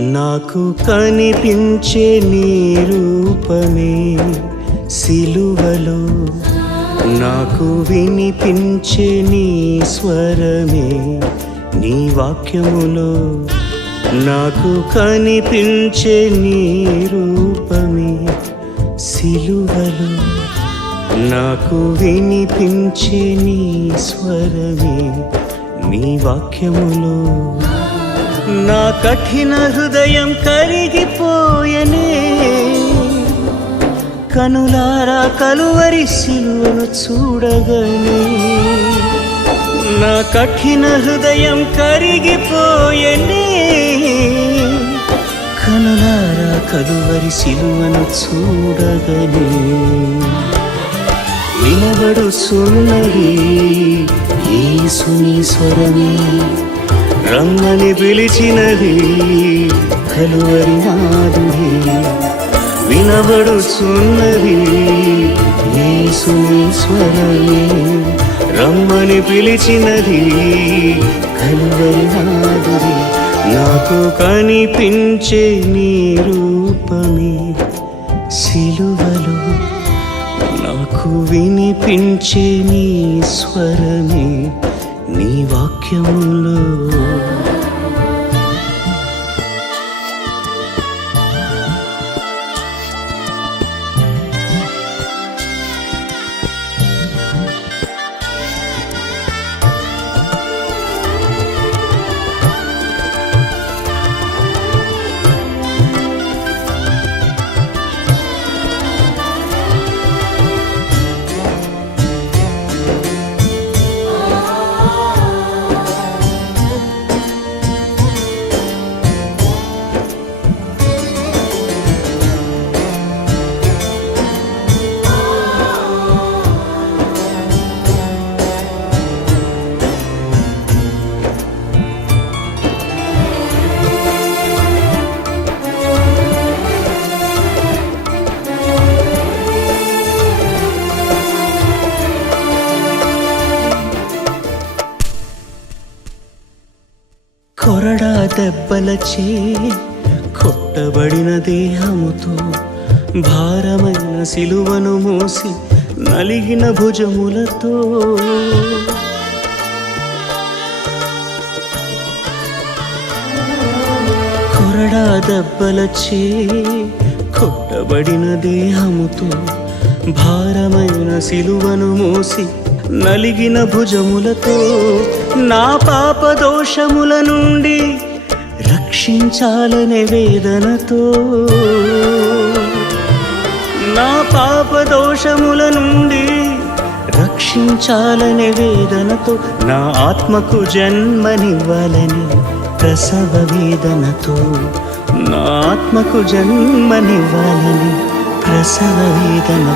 నాకు కనిపించే నీ రూపమే సిలువలో, నాకు వినిపించే నీ స్వరమే నీ వాక్యములో. నాకు కనిపించే నీ రూపమే సిలువలో, నాకు వినిపించే నీ స్వరమే నీ వాక్యములో. నా కఠిన హృదయం కరిగిపోయనే, కనులారా కలువరి సిలువను చూడగనే. నా కఠిన హృదయం కరిగిపోయనే, కనులారా కలువరి సిలువను చూడగనే. వినబడుచున్నది యేసుని స్వరమే, రమ్మని పిలిచినది కలువరి నాదుడే. వినబడుచున్నది యేసుని స్వరమే, రమ్మని పిలిచినది కలువరి నాదుడే. నాకు కనిపించే నీ రూపమే సిలువలో, నాకు వినిపించే నీ స్వరమే నీ వాక్యములో. కొరడా దెబ్బలచే కొట్టబడిన దేహముతో, భారమైన సిలువను మోసి నలిగిన భుజములతో, కొరడా దెబ్బలచే కొట్టబడిన దేహముతో, భారమైన సిలువను మోసి నలిగిన భుజములతో, నా పాప దోషముల నుండి రక్షించాలనే వేదనతో, నా పాప దోషముల నుండి రక్షించాలనే వేదనతో, నా ఆత్మకు జన్మనివ్వాలని ప్రసవ వేదనతో, నా ఆత్మకు జన్మనివ్వాలని ప్రసవ వేదన.